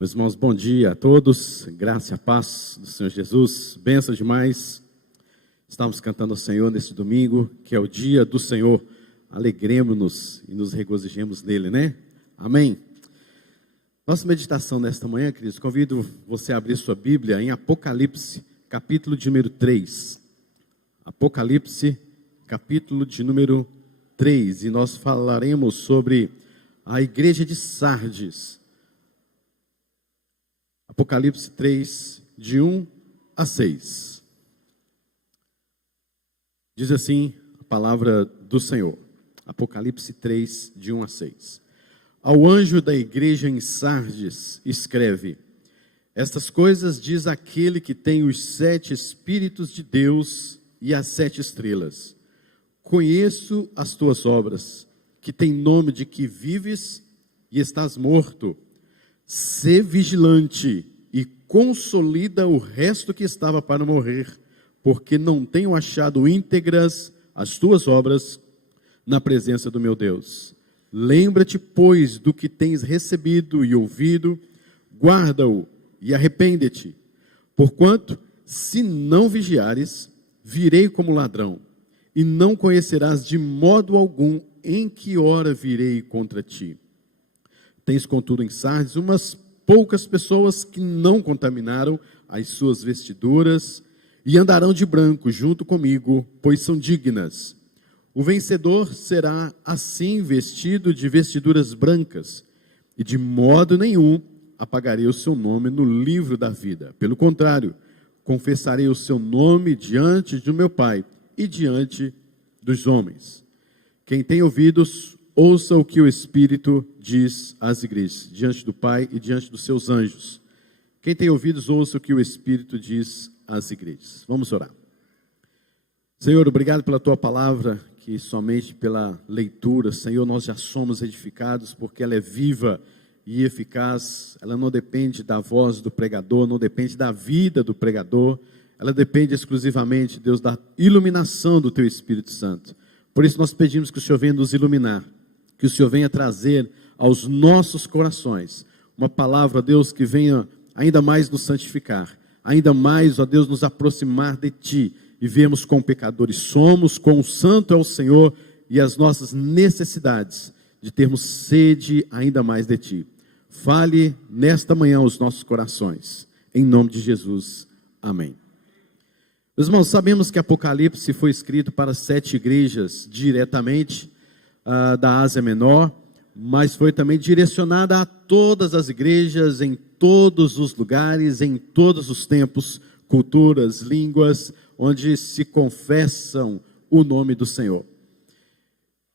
Meus irmãos, bom dia a todos, graça e a paz do Senhor Jesus, bênção demais. Estamos cantando ao Senhor neste domingo, que é o dia do Senhor. Alegremos-nos e nos regozijemos nele, né? Amém. Nossa meditação nesta manhã, queridos, convido você a abrir sua Bíblia em Apocalipse, capítulo de número 3. Apocalipse, capítulo de número 3, e nós falaremos sobre a igreja de Sardes. Apocalipse 3, de 1 a 6. Diz assim a palavra do Senhor. Apocalipse 3, de 1 a 6. Ao anjo da igreja em Sardes, escreve: Estas coisas diz aquele que tem os 7 Espíritos de Deus e as 7 estrelas. Conheço as tuas obras, que tem nome de que vives e estás morto. Sê vigilante e consolida o resto que estava para morrer, porque não tenho achado íntegras as tuas obras na presença do meu Deus. Lembra-te, pois, do que tens recebido e ouvido, guarda-o e arrepende-te. Porquanto, se não vigiares, virei como ladrão, e não conhecerás de modo algum em que hora virei contra ti. Tens, contudo, em Sardes umas poucas pessoas que não contaminaram as suas vestiduras e andarão de branco junto comigo, pois são dignas. O vencedor será assim vestido de vestiduras brancas, e de modo nenhum apagarei o seu nome no livro da vida. Pelo contrário, confessarei o seu nome diante do meu Pai e diante dos homens. Quem tem ouvidos, ouça o que o Espírito diz às igrejas, diante do Pai e diante dos seus anjos. Quem tem ouvidos, ouça o que o Espírito diz às igrejas. Vamos orar. Senhor, obrigado pela tua palavra, que somente pela leitura, Senhor, nós já somos edificados, porque ela é viva e eficaz. Ela não depende da voz do pregador, não depende da vida do pregador, ela depende exclusivamente, Deus, da iluminação do teu Espírito Santo. Por isso nós pedimos que o Senhor venha nos iluminar, que o Senhor venha trazer aos nossos corações uma palavra, Deus, que venha ainda mais nos santificar, ainda mais, ó Deus, nos aproximar de Ti, e vemos como pecadores somos, quão santo é o Senhor, e as nossas necessidades de termos sede ainda mais de Ti. Fale nesta manhã aos nossos corações, em nome de Jesus, amém. Meus irmãos, sabemos que Apocalipse foi escrito para 7 igrejas diretamente da Ásia Menor, mas foi também direcionada a todas as igrejas, em todos os lugares, em todos os tempos, culturas, línguas, onde se confessam o nome do Senhor.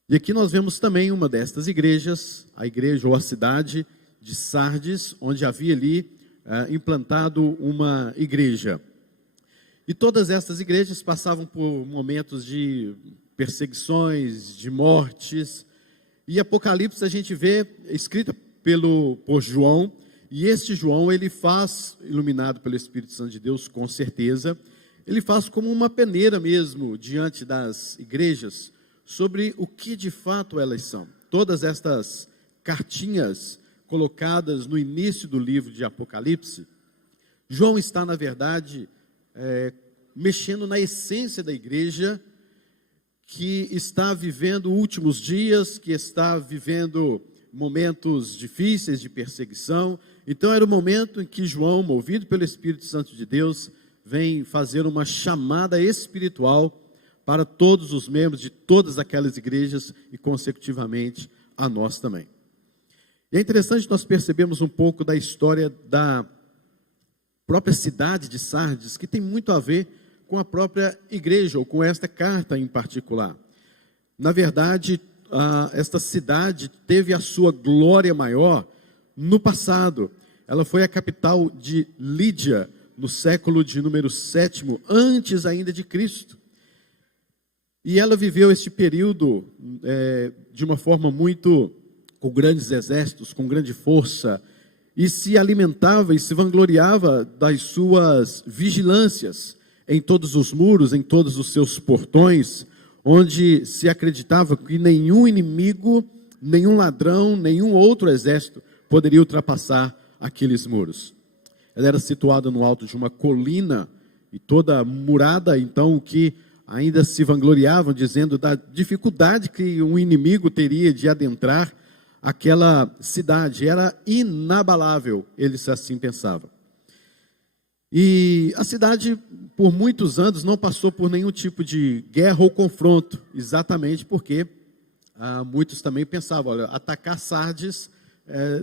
E aqui nós vemos também uma destas igrejas, a igreja ou a cidade de Sardes, onde havia ali implantado uma igreja. E todas essas igrejas passavam por momentos de perseguições, de mortes. E Apocalipse a gente vê escrita por João, e este João, ele faz, iluminado pelo Espírito Santo de Deus, com certeza, ele faz como uma peneira mesmo, diante das igrejas, sobre o que de fato elas são. Todas estas cartinhas colocadas no início do livro de Apocalipse, João está, na verdade, mexendo na essência da igreja, que está vivendo últimos dias, que está vivendo momentos difíceis de perseguição. Então era o momento em que João, movido pelo Espírito Santo de Deus, vem fazer uma chamada espiritual para todos os membros de todas aquelas igrejas e consecutivamente a nós também. E é interessante nós percebemos um pouco da história da própria cidade de Sardes, que tem muito a ver com a própria igreja, ou com esta carta em particular. Na verdade, esta cidade teve a sua glória maior no passado. Ela foi a capital de Lídia, no século de número 7, antes ainda de Cristo. E ela viveu este período de uma forma muito, com grandes exércitos, com grande força, e se alimentava e se vangloriava das suas vigilâncias em todos os muros, em todos os seus portões, onde se acreditava que nenhum inimigo, nenhum ladrão, nenhum outro exército poderia ultrapassar aqueles muros. Ela era situada no alto de uma colina e toda murada, então o que ainda se vangloriavam, dizendo da dificuldade que um inimigo teria de adentrar aquela cidade. Era inabalável, eles assim pensavam. E a cidade, por muitos anos, não passou por nenhum tipo de guerra ou confronto, exatamente porque muitos também pensavam, olha, atacar Sardes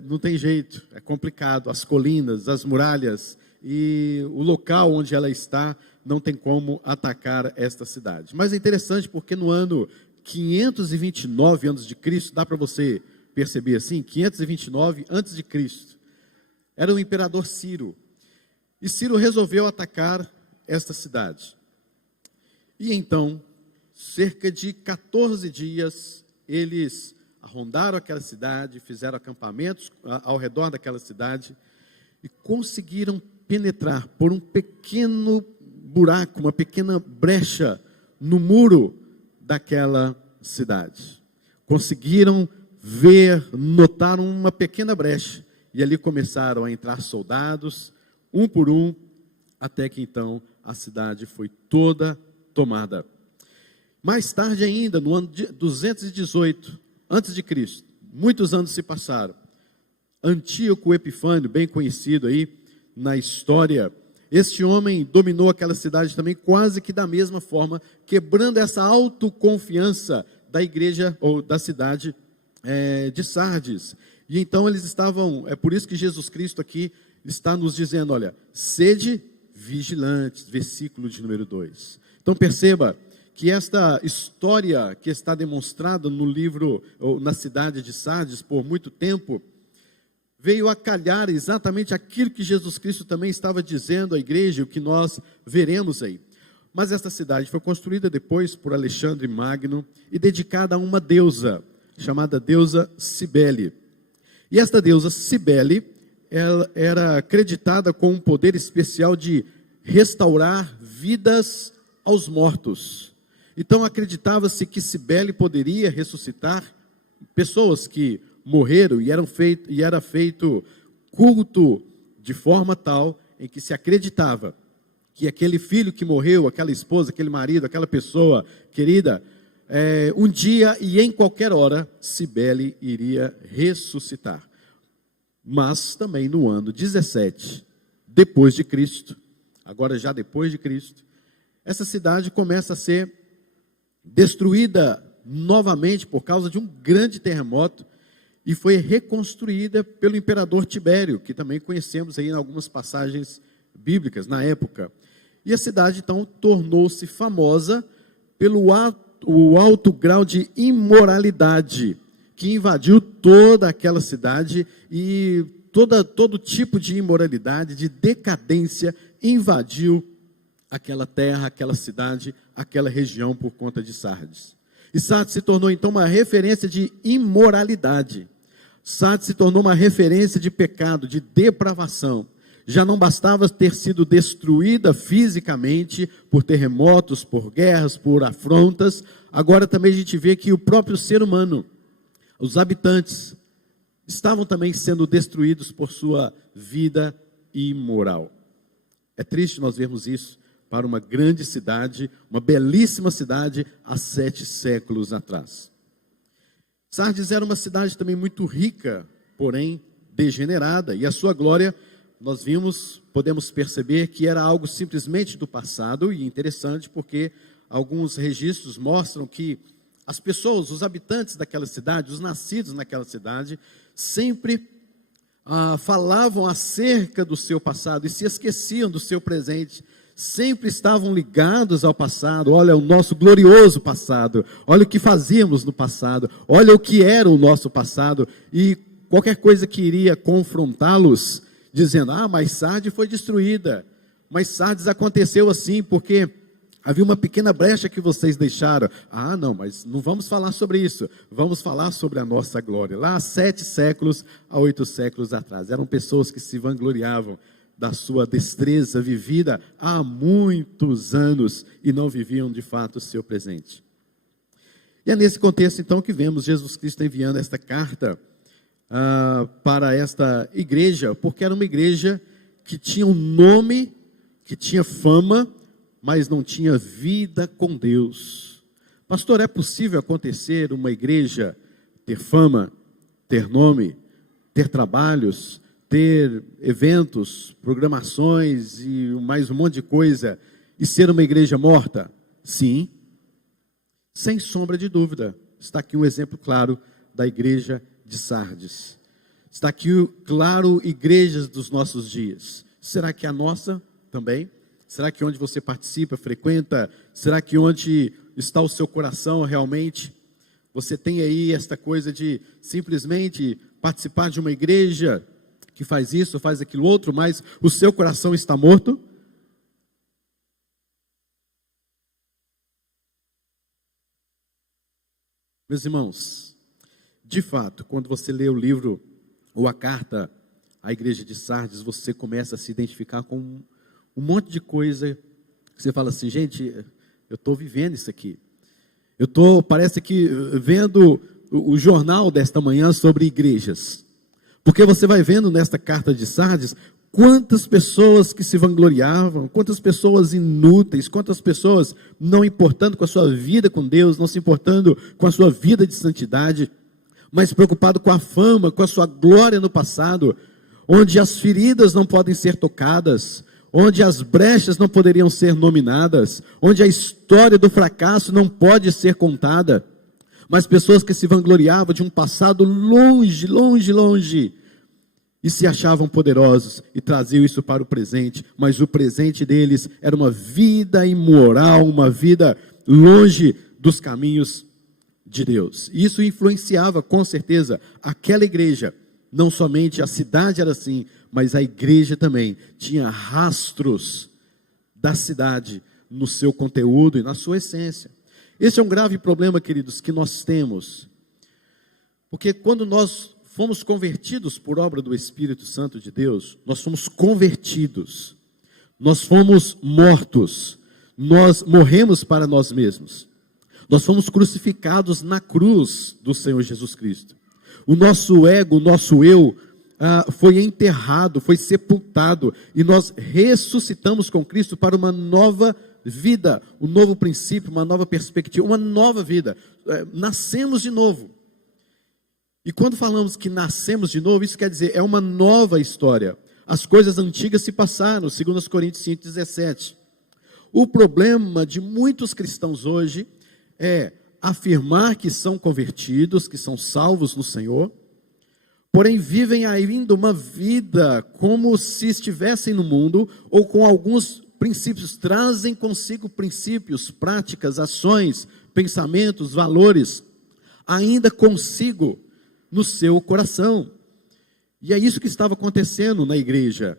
não tem jeito, é complicado, as colinas, as muralhas e o local onde ela está, não tem como atacar esta cidade. Mas é interessante porque no ano 529 antes de Cristo, dá para você perceber assim, 529 antes de Cristo, era o imperador Ciro. E Ciro resolveu atacar esta cidade. E então, cerca de 14 dias, eles arrondaram aquela cidade, fizeram acampamentos ao redor daquela cidade e conseguiram penetrar por um pequeno buraco, uma pequena brecha no muro daquela cidade. Conseguiram ver, notaram uma pequena brecha e ali começaram a entrar soldados, um por um, até que então a cidade foi toda tomada. Mais tarde ainda, no ano 218 antes de Cristo, muitos anos se passaram. Antíoco Epifânio, bem conhecido aí na história, este homem dominou aquela cidade também quase que da mesma forma, quebrando essa autoconfiança da igreja ou da cidade de Sardes. E então eles estavam, é por isso que Jesus Cristo aqui está nos dizendo, olha, sede vigilantes, versículo de número 2. Então perceba que esta história que está demonstrada no livro, ou na cidade de Sardes, por muito tempo, veio a calhar exatamente aquilo que Jesus Cristo também estava dizendo à igreja, o que nós veremos aí. Mas esta cidade foi construída depois por Alexandre Magno e dedicada a uma deusa, chamada deusa Cibele. E esta deusa Cibele, ela era acreditada com um poder especial de restaurar vidas aos mortos. Então acreditava-se que Cibele poderia ressuscitar pessoas que morreram e era feito culto de forma tal em que se acreditava que aquele filho que morreu, aquela esposa, aquele marido, aquela pessoa querida, um dia e em qualquer hora Cibele iria ressuscitar. Mas também no ano 17, depois de Cristo, agora já depois de Cristo, essa cidade começa a ser destruída novamente por causa de um grande terremoto e foi reconstruída pelo imperador Tibério, que também conhecemos aí em algumas passagens bíblicas na época. E a cidade então tornou-se famosa pelo alto grau de imoralidade que invadiu toda aquela cidade e todo tipo de imoralidade, de decadência, invadiu aquela terra, aquela cidade, aquela região por conta de Sardes. E Sardes se tornou então uma referência de imoralidade. Sardes se tornou uma referência de pecado, de depravação. Já não bastava ter sido destruída fisicamente por terremotos, por guerras, por afrontas. Agora também a gente vê que o próprio ser humano, os habitantes, estavam também sendo destruídos por sua vida imoral. É triste nós vermos isso para uma grande cidade, uma belíssima cidade, há 7 séculos atrás. Sardes era uma cidade também muito rica, porém degenerada, e a sua glória, nós podemos perceber que era algo simplesmente do passado, e interessante porque alguns registros mostram que as pessoas, os habitantes daquela cidade, os nascidos naquela cidade, sempre falavam acerca do seu passado e se esqueciam do seu presente. Sempre estavam ligados ao passado. Olha o nosso glorioso passado, olha o que fazíamos no passado, olha o que era o nosso passado, e qualquer coisa que iria confrontá-los, dizendo, mas Sardes foi destruída, mas Sardes aconteceu assim, porque havia uma pequena brecha que vocês deixaram. Não, mas não vamos falar sobre isso. Vamos falar sobre a nossa glória. Lá há 7 séculos, há 8 séculos atrás. Eram pessoas que se vangloriavam da sua destreza vivida há muitos anos e não viviam de fato o seu presente. E é nesse contexto então que vemos Jesus Cristo enviando esta carta para esta igreja, porque era uma igreja que tinha um nome, que tinha fama, mas não tinha vida com Deus. Pastor, é possível acontecer uma igreja ter fama, ter nome, ter trabalhos, ter eventos, programações e mais um monte de coisa, e ser uma igreja morta? Sim, sem sombra de dúvida. Está aqui um exemplo claro da igreja de Sardes. Está aqui, claro, igrejas dos nossos dias. Será que a nossa também? Será que onde você participa, frequenta, será que onde está o seu coração realmente? Você tem aí esta coisa de simplesmente participar de uma igreja que faz isso, faz aquilo outro, mas o seu coração está morto? Meus irmãos, de fato, quando você lê o livro ou a carta à igreja de Sardes, você começa a se identificar com um monte de coisa que você fala assim, gente, eu estou vivendo isso aqui. Eu estou, parece que, vendo o jornal desta manhã sobre igrejas. Porque você vai vendo nesta carta de Sardes, quantas pessoas que se vangloriavam, quantas pessoas inúteis, quantas pessoas não importando com a sua vida com Deus, não se importando com a sua vida de santidade, mas preocupado com a fama, com a sua glória no passado, onde as feridas não podem ser tocadas, onde as brechas não poderiam ser nominadas, onde a história do fracasso não pode ser contada, mas pessoas que se vangloriavam de um passado longe, longe, longe, e se achavam poderosos e traziam isso para o presente, mas o presente deles era uma vida imoral, uma vida longe dos caminhos de Deus. E isso influenciava com certeza aquela igreja. Não somente a cidade era assim, mas a igreja também tinha rastros da cidade no seu conteúdo e na sua essência. Esse é um grave problema, queridos, que nós temos. Porque quando nós fomos convertidos por obra do Espírito Santo de Deus, nós fomos convertidos, nós fomos mortos, nós morremos para nós mesmos, nós fomos crucificados na cruz do Senhor Jesus Cristo. O nosso ego, o nosso eu, foi enterrado, foi sepultado, e nós ressuscitamos com Cristo para uma nova vida, um novo princípio, uma nova perspectiva, uma nova vida. Nascemos de novo. E quando falamos que nascemos de novo, isso quer dizer, é uma nova história. As coisas antigas se passaram, 2 Coríntios 5,17. O problema de muitos cristãos hoje é afirmar que são convertidos, que são salvos no Senhor, porém vivem ainda uma vida como se estivessem no mundo, ou com alguns princípios, trazem consigo princípios, práticas, ações, pensamentos, valores, ainda consigo no seu coração. E é isso que estava acontecendo na igreja.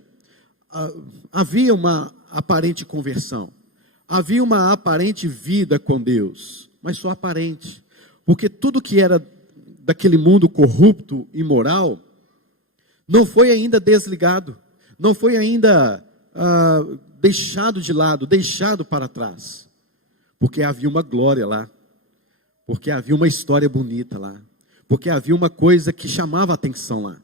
Havia uma aparente conversão, havia uma aparente vida com Deus, mas só aparente, porque tudo que era daquele mundo corrupto, imoral, não foi ainda desligado, não foi ainda deixado de lado, deixado para trás, porque havia uma glória lá, porque havia uma história bonita lá, porque havia uma coisa que chamava a atenção lá.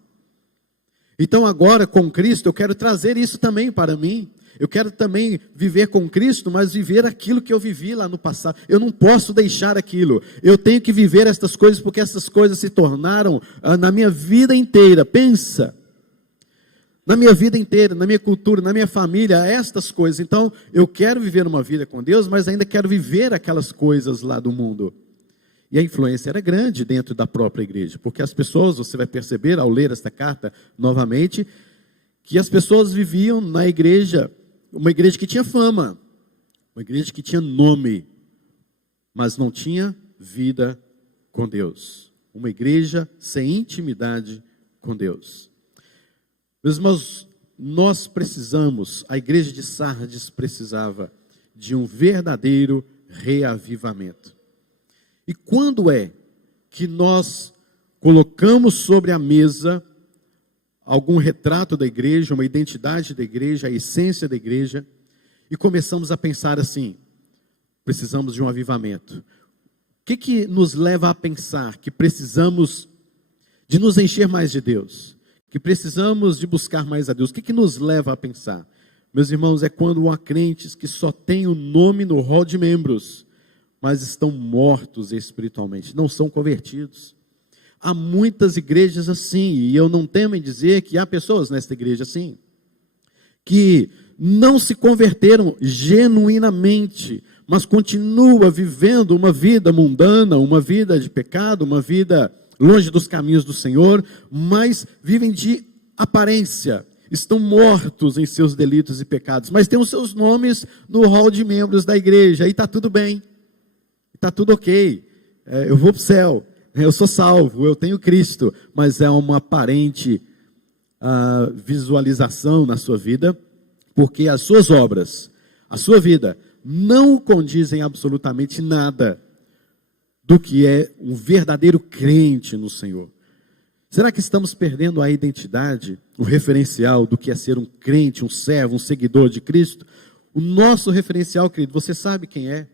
Então agora com Cristo eu quero trazer isso também para mim. Eu quero também viver com Cristo, mas viver aquilo que eu vivi lá no passado. Eu não posso deixar aquilo. Eu tenho que viver estas coisas, porque essas coisas se tornaram na minha vida inteira. Pensa, na minha vida inteira, na minha cultura, na minha família, estas coisas. Então eu quero viver uma vida com Deus, mas ainda quero viver aquelas coisas lá do mundo. E a influência era grande dentro da própria igreja, porque as pessoas, você vai perceber ao ler esta carta novamente, que as pessoas viviam na igreja, uma igreja que tinha fama, uma igreja que tinha nome, mas não tinha vida com Deus. Uma igreja sem intimidade com Deus. Meus irmãos, nós precisamos, a igreja de Sardes precisava de um verdadeiro reavivamento. E quando é que nós colocamos sobre a mesa algum retrato da igreja, uma identidade da igreja, a essência da igreja, e começamos a pensar assim, precisamos de um avivamento. O que nos leva a pensar que precisamos de nos encher mais de Deus, que precisamos de buscar mais a Deus. O que nos leva a pensar? Meus irmãos, é quando há crentes que só têm o nome no rol de membros, mas estão mortos espiritualmente, não são convertidos. Há muitas igrejas assim, e eu não temo em dizer que há pessoas nesta igreja assim, que não se converteram genuinamente, mas continua vivendo uma vida mundana, uma vida de pecado, uma vida longe dos caminhos do Senhor, mas vivem de aparência, estão mortos em seus delitos e pecados, mas têm os seus nomes no rol de membros da igreja, e está tudo bem, está tudo ok, eu vou para o céu, eu sou salvo, eu tenho Cristo, mas é uma aparente visualização na sua vida, porque as suas obras, a sua vida, não condizem absolutamente nada do que é um verdadeiro crente no Senhor. Será que estamos perdendo a identidade, o referencial do que é ser um crente, um servo, um seguidor de Cristo? O nosso referencial, querido, você sabe quem é?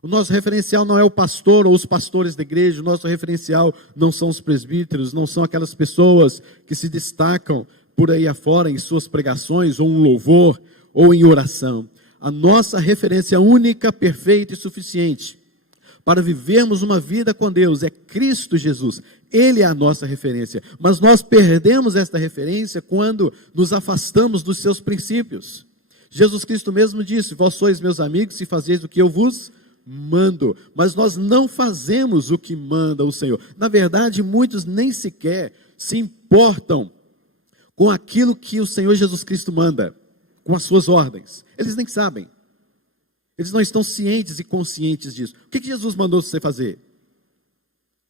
O nosso referencial não é o pastor ou os pastores da igreja, o nosso referencial não são os presbíteros, não são aquelas pessoas que se destacam por aí afora em suas pregações, ou um louvor, ou em oração. A nossa referência única, perfeita e suficiente para vivermos uma vida com Deus é Cristo Jesus. Ele é a nossa referência, mas nós perdemos esta referência quando nos afastamos dos seus princípios. Jesus Cristo mesmo disse: vós sois meus amigos se fazeis o que eu vos mando, mas nós não fazemos o que manda o Senhor. Na verdade, muitos nem sequer se importam com aquilo que o Senhor Jesus Cristo manda, com as suas ordens. Eles nem sabem. Eles não estão cientes e conscientes disso. O que Jesus mandou você fazer?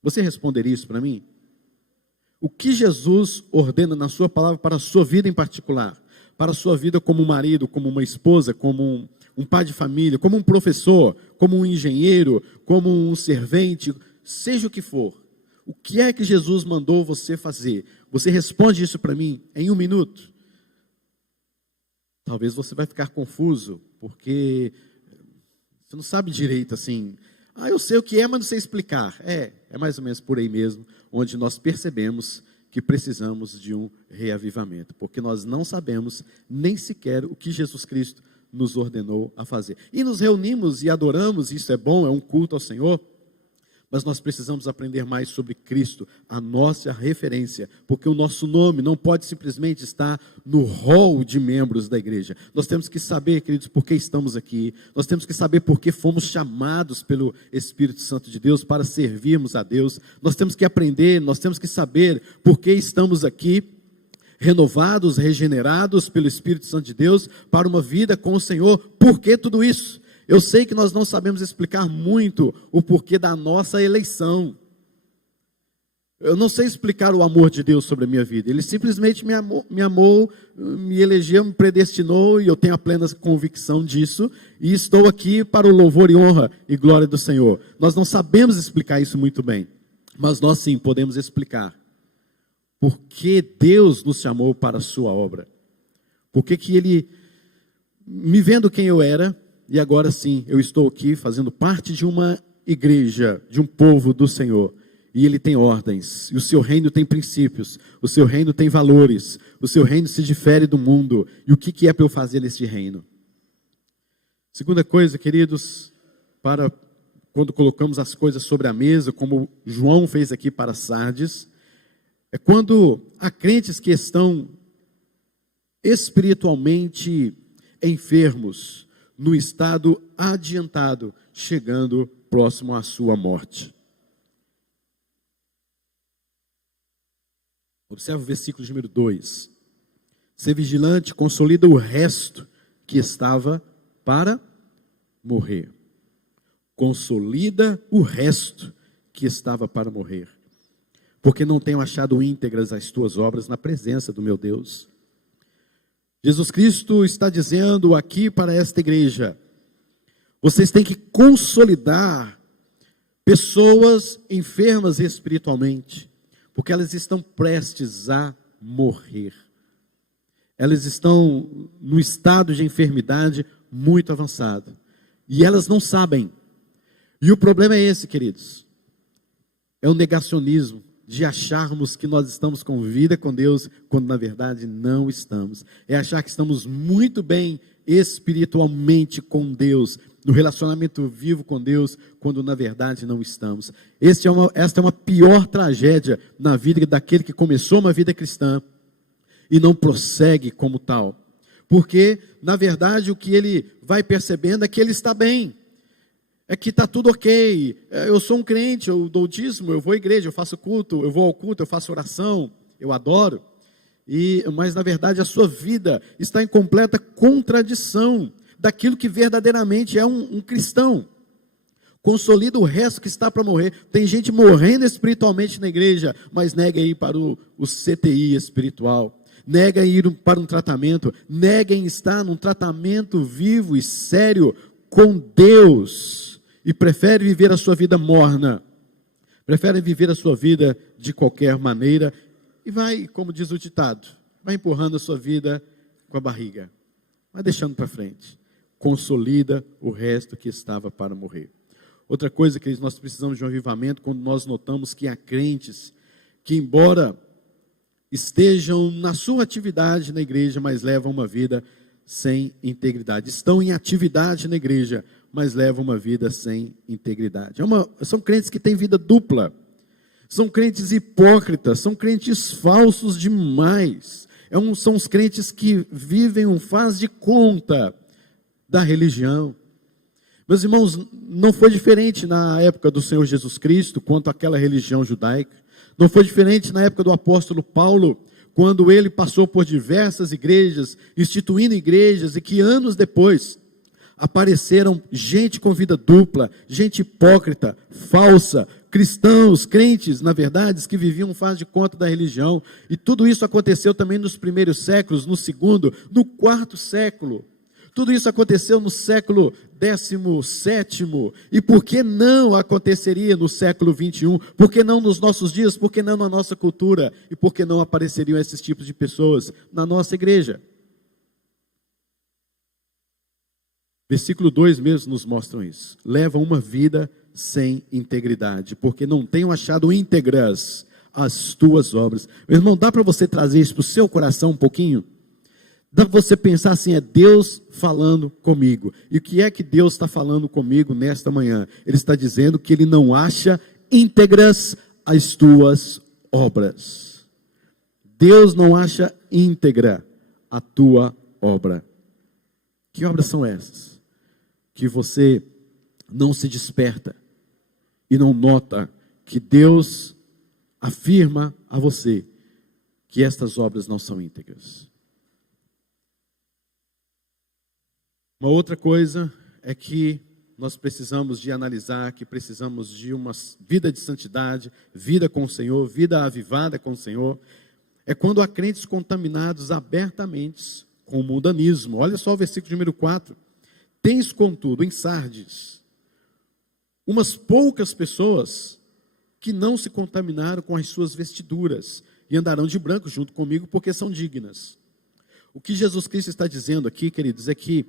Você responderia isso para mim? O que Jesus ordena na sua palavra para a sua vida em particular? Para a sua vida como um marido, como uma esposa, como um pai de família, como um professor, como um engenheiro, como um servente, seja o que for. O que é que Jesus mandou você fazer? Você responde isso para mim em 1 minuto? Talvez você vai ficar confuso, porque você não sabe direito assim. Eu sei o que é, mas não sei explicar. É mais ou menos por aí mesmo, onde nós percebemos que precisamos de um reavivamento, porque nós não sabemos nem sequer o que Jesus Cristo nos ordenou a fazer. E nos reunimos e adoramos, isso é bom, é um culto ao Senhor, mas nós precisamos aprender mais sobre Cristo, a nossa referência, porque o nosso nome não pode simplesmente estar no rol de membros da igreja. Nós temos que saber, queridos, por que estamos aqui, nós temos que saber por que fomos chamados pelo Espírito Santo de Deus para servirmos a Deus, nós temos que aprender, nós temos que saber por que estamos aqui, renovados, regenerados pelo Espírito Santo de Deus, para uma vida com o Senhor. Por que tudo isso? Eu sei que nós não sabemos explicar muito o porquê da nossa eleição. Eu não sei explicar o amor de Deus sobre a minha vida. Ele simplesmente me amou, me elegeu, me predestinou, e eu tenho a plena convicção disso, e estou aqui para o louvor e honra e glória do Senhor. Nós não sabemos explicar isso muito bem, mas nós sim podemos explicar por que Deus nos chamou para a sua obra. Por que Ele, me vendo quem eu era, e agora sim, eu estou aqui fazendo parte de uma igreja, de um povo do Senhor. E Ele tem ordens, e o seu reino tem princípios, o seu reino tem valores, o seu reino se difere do mundo. E o que é para eu fazer nesse reino? Segunda coisa, queridos, para quando colocamos as coisas sobre a mesa, como João fez aqui para Sardes, é quando há crentes que estão espiritualmente enfermos, no estado adiantado, chegando próximo à sua morte. Observe o versículo número 2. Ser vigilante consolida o resto que estava para morrer. Consolida o resto que estava para morrer. Porque não tenho achado íntegras as tuas obras na presença do meu Deus. Jesus Cristo está dizendo aqui para esta igreja: vocês têm que consolidar pessoas enfermas espiritualmente, porque elas estão prestes a morrer. Elas estão no estado de enfermidade muito avançado, e elas não sabem. E o problema é esse, queridos, é o negacionismo de acharmos que nós estamos com vida com Deus, quando na verdade não estamos. É achar que estamos muito bem espiritualmente com Deus, no relacionamento vivo com Deus, quando na verdade não estamos. Esta é uma pior tragédia na vida daquele que começou uma vida cristã e não prossegue como tal. Porque, na verdade, o que ele vai percebendo é que ele está bem. É que está tudo ok. Eu sou um crente, eu dou dízimo, eu vou à igreja, eu faço culto, eu vou ao culto, eu faço oração, eu adoro. Mas, na verdade, a sua vida está em completa contradição daquilo que verdadeiramente é um cristão. Consolida o resto que está para morrer. Tem gente morrendo espiritualmente na igreja, mas nega ir para o CTI espiritual. Nega ir para um tratamento, nega em estar num tratamento vivo e sério com Deus, e prefere viver a sua vida morna, prefere viver a sua vida de qualquer maneira, e vai, como diz o ditado, vai empurrando a sua vida com a barriga, vai deixando para frente, consolida o resto que estava para morrer. Outra coisa que nós precisamos de um avivamento, quando nós notamos que há crentes que, embora estejam na sua atividade na igreja, mas levam uma vida sem integridade. Estão em atividade na igreja, mas levam uma vida sem integridade. São crentes que têm vida dupla. São crentes hipócritas, são crentes falsos demais. São os crentes que vivem um faz de conta da religião. Meus irmãos, não foi diferente na época do Senhor Jesus Cristo, quanto àquela religião judaica. Não foi diferente na época do apóstolo Paulo, quando ele passou por diversas igrejas, instituindo igrejas, e que anos depois apareceram gente com vida dupla, gente hipócrita, falsa, cristãos, crentes, na verdade, que viviam faz de conta da religião. E tudo isso aconteceu também nos primeiros séculos, no segundo, no quarto século. Tudo isso aconteceu no século 17º, e por que não aconteceria no século 21? Por que não nos nossos dias? Por que não na nossa cultura? E por que não apareceriam esses tipos de pessoas na nossa igreja? Versículo 2 mesmo nos mostra isso. Levam uma vida sem integridade, porque não tenham achado íntegras as tuas obras. Meu irmão, dá para você trazer isso para o seu coração um pouquinho? Dá para você pensar assim, é Deus falando comigo. E o que é que Deus está falando comigo nesta manhã? Ele está dizendo que Ele não acha íntegras as tuas obras. Deus não acha íntegra a tua obra. Que obras são essas? Que você não se desperta e não nota que Deus afirma a você que estas obras não são íntegras. Uma outra coisa é que nós precisamos de analisar, que precisamos de uma vida de santidade, vida com o Senhor, vida avivada com o Senhor, é quando há crentes contaminados abertamente com o mundanismo. Olha só o versículo número 4. Tens, contudo, em Sardes, umas poucas pessoas que não se contaminaram com as suas vestiduras e andarão de branco junto comigo porque são dignas. O que Jesus Cristo está dizendo aqui, queridos, é que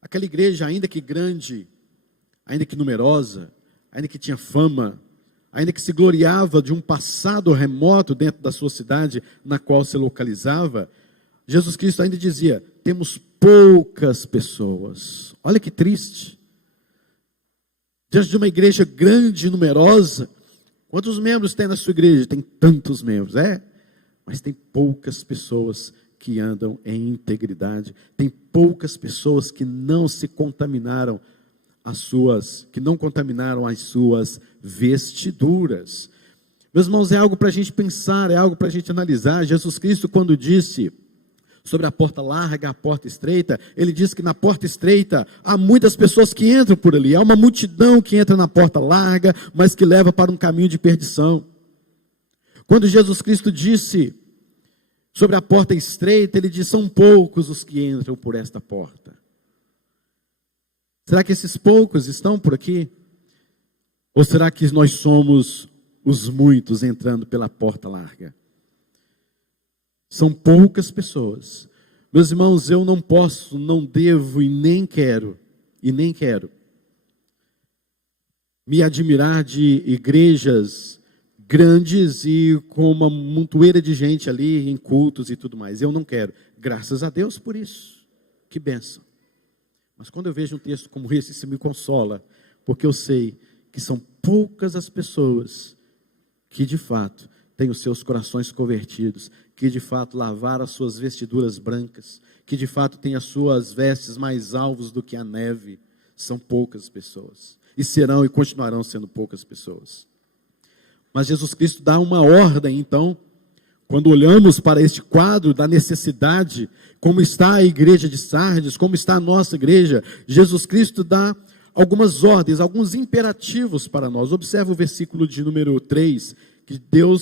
aquela igreja, ainda que grande, ainda que numerosa, ainda que tinha fama, ainda que se gloriava de um passado remoto dentro da sua cidade na qual se localizava, Jesus Cristo ainda dizia, temos poucas pessoas. Olha que triste. Diante de uma igreja grande e numerosa, quantos membros tem na sua igreja? Tem tantos membros, mas tem poucas pessoas que andam em integridade, tem poucas pessoas que não se contaminaram que não contaminaram as suas vestiduras. Meus irmãos, é algo para a gente pensar, é algo para a gente analisar. Jesus Cristo, quando disse sobre a porta larga, a porta estreita, ele disse que na porta estreita há muitas pessoas que entram por ali, há uma multidão que entra na porta larga, mas que leva para um caminho de perdição. Quando Jesus Cristo disse sobre a porta estreita, ele diz, são poucos os que entram por esta porta. Será que esses poucos estão por aqui? Ou será que nós somos os muitos entrando pela porta larga? São poucas pessoas. Meus irmãos, eu não posso, não devo e nem quero me admirar de igrejas grandes e com uma montoeira de gente ali em cultos e tudo mais. Eu não quero. Graças a Deus por isso. Que bênção. Mas quando eu vejo um texto como esse, isso me consola, porque eu sei que são poucas as pessoas que de fato têm os seus corações convertidos, que de fato lavaram as suas vestiduras brancas, que de fato têm as suas vestes mais alvos do que a neve. São poucas pessoas. E serão e continuarão sendo poucas pessoas. Mas Jesus Cristo dá uma ordem, então, quando olhamos para este quadro da necessidade, como está a igreja de Sardes, como está a nossa igreja, Jesus Cristo dá algumas ordens, alguns imperativos para nós. Observa o versículo de número 3, que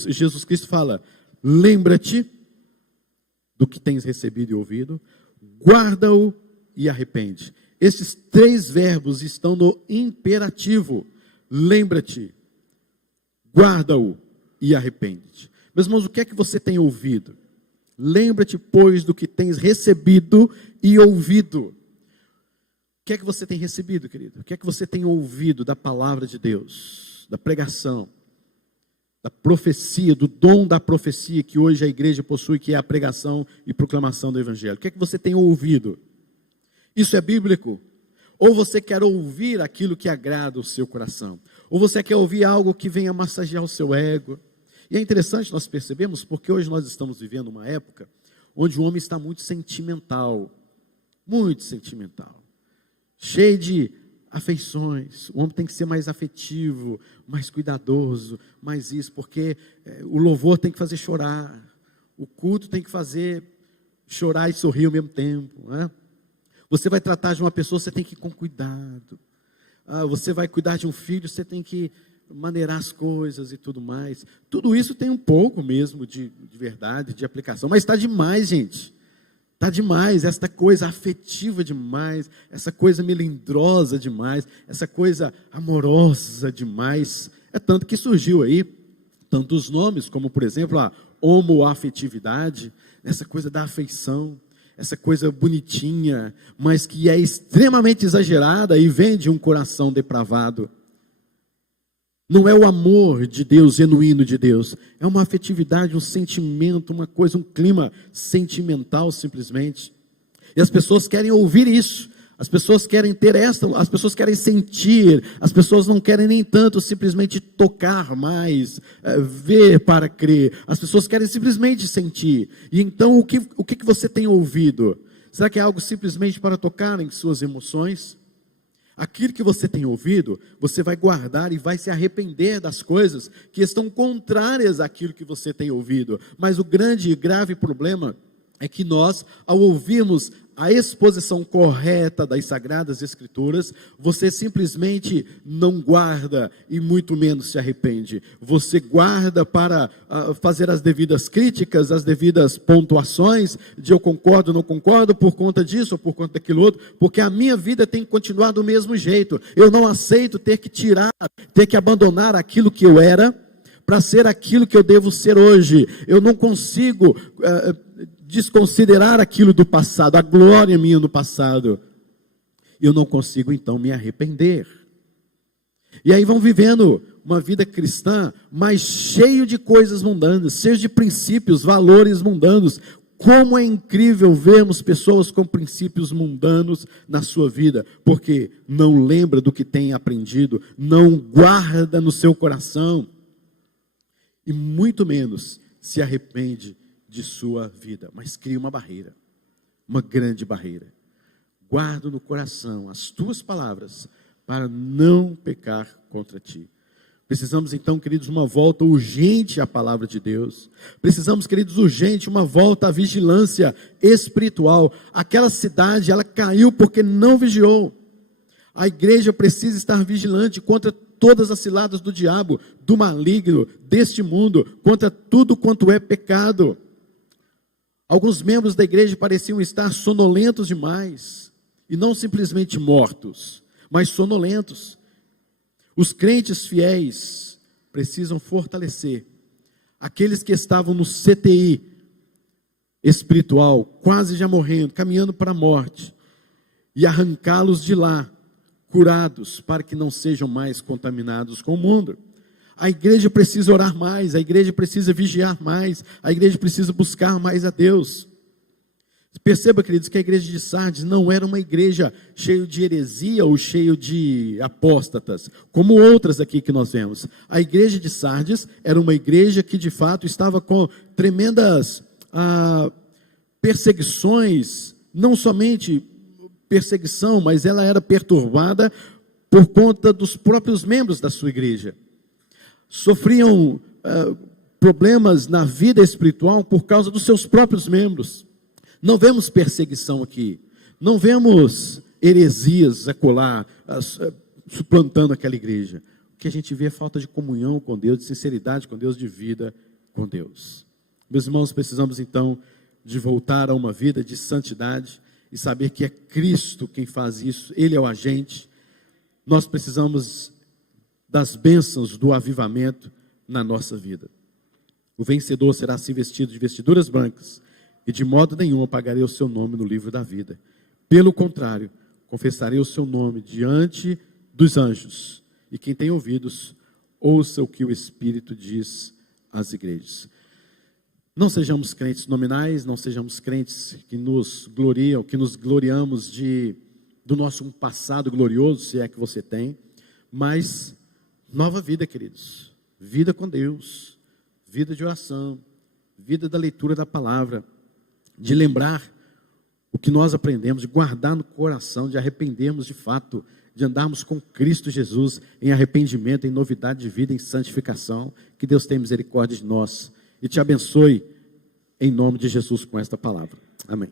Jesus Cristo fala: lembra-te do que tens recebido e ouvido, guarda-o e arrepende. Esses 3 verbos estão no imperativo. Lembra-te, guarda-o e arrepende-te. Meus irmãos, o que é que você tem ouvido? Lembra-te, pois, do que tens recebido e ouvido. O que é que você tem recebido, querido? O que é que você tem ouvido da palavra de Deus, da pregação, da profecia, do dom da profecia que hoje a igreja possui, que é a pregação e proclamação do evangelho? O que é que você tem ouvido? Isso é bíblico? Ou você quer ouvir aquilo que agrada o seu coração? Ou você quer ouvir algo que venha massagear o seu ego? E é interessante nós percebemos, porque hoje nós estamos vivendo uma época onde o homem está muito sentimental, cheio de afeições. O homem tem que ser mais afetivo, mais cuidadoso, mais isso, porque o louvor tem que fazer chorar, o culto tem que fazer chorar e sorrir ao mesmo tempo, né? Você vai tratar de uma pessoa, você tem que ir com cuidado. Você vai cuidar de um filho, você tem que maneirar as coisas e tudo mais. Tudo isso tem um pouco mesmo de verdade, de aplicação. Mas está demais, gente. Está demais, essa coisa afetiva demais, essa coisa melindrosa demais, essa coisa amorosa demais. É tanto que surgiu aí tantos nomes, como por exemplo a homoafetividade, essa coisa da afeição, essa coisa bonitinha, mas que é extremamente exagerada e vem de um coração depravado. Não é o amor de Deus, genuíno de Deus, é uma afetividade, um sentimento, uma coisa, um clima sentimental simplesmente. E as pessoas querem ouvir isso, as pessoas querem ter as pessoas querem sentir, as pessoas não querem nem tanto simplesmente tocar mais, ver para crer, as pessoas querem simplesmente sentir. E então o que você tem ouvido? Será que é algo simplesmente para tocar em suas emoções? Aquilo que você tem ouvido, você vai guardar e vai se arrepender das coisas que estão contrárias àquilo que você tem ouvido. Mas o grande e grave problema é que nós, ao ouvirmos a exposição correta das Sagradas Escrituras, você simplesmente não guarda e muito menos se arrepende. Você guarda para fazer as devidas críticas, as devidas pontuações, de eu concordo ou não concordo, por conta disso ou por conta daquilo outro, porque a minha vida tem que continuar do mesmo jeito. Eu não aceito ter que abandonar aquilo que eu era, para ser aquilo que eu devo ser hoje. Eu não consigo desconsiderar aquilo do passado, a glória minha no passado. Eu não consigo então me arrepender. E aí vão vivendo uma vida cristã, mas cheio de coisas mundanas, cheio de princípios, valores mundanos. Como é incrível vermos pessoas com princípios mundanos na sua vida, porque não lembra do que tem aprendido, não guarda no seu coração, e muito menos se arrepende de sua vida, mas cria uma barreira, uma grande barreira. Guardo no coração as tuas palavras, para não pecar contra ti. Precisamos então, queridos, uma volta urgente à palavra de Deus. Precisamos, queridos, urgente, uma volta à vigilância espiritual. Aquela cidade, ela caiu porque não vigiou. A igreja precisa estar vigilante contra todas as ciladas do diabo, do maligno, deste mundo, contra tudo quanto é pecado. Alguns membros da igreja pareciam estar sonolentos demais, e não simplesmente mortos, mas sonolentos. Os crentes fiéis precisam fortalecer aqueles que estavam no CTI espiritual, quase já morrendo, caminhando para a morte, e arrancá-los de lá, curados, para que não sejam mais contaminados com o mundo. A igreja precisa orar mais, a igreja precisa vigiar mais, a igreja precisa buscar mais a Deus. Perceba, queridos, que a igreja de Sardes não era uma igreja cheia de heresia ou cheia de apóstatas, como outras aqui que nós vemos. A igreja de Sardes era uma igreja que de fato estava com tremendas perseguições, não somente perseguição, mas ela era perturbada por conta dos próprios membros da sua igreja. Sofriam problemas na vida espiritual por causa dos seus próprios membros. Não vemos perseguição aqui, não vemos heresias acolá, suplantando aquela igreja. O que a gente vê é falta de comunhão com Deus, de sinceridade com Deus, de vida com Deus. Meus irmãos, precisamos então de voltar a uma vida de santidade e saber que é Cristo quem faz isso, Ele é o agente. Nós precisamos das bênçãos do avivamento na nossa vida. O vencedor será assim vestido de vestiduras brancas, e de modo nenhum apagarei o seu nome no livro da vida. Pelo contrário, confessarei o seu nome diante dos anjos. E quem tem ouvidos, ouça o que o Espírito diz às igrejas. Não sejamos crentes nominais, não sejamos crentes que nos gloriam, que nos gloriamos do nosso passado glorioso, se é que você tem, mas nova vida, queridos. Vida com Deus, vida de oração, vida da leitura da palavra, de lembrar o que nós aprendemos, de guardar no coração, de arrependermos de fato, de andarmos com Cristo Jesus em arrependimento, em novidade de vida, em santificação. Que Deus tenha misericórdia de nós e te abençoe em nome de Jesus com esta palavra. Amém.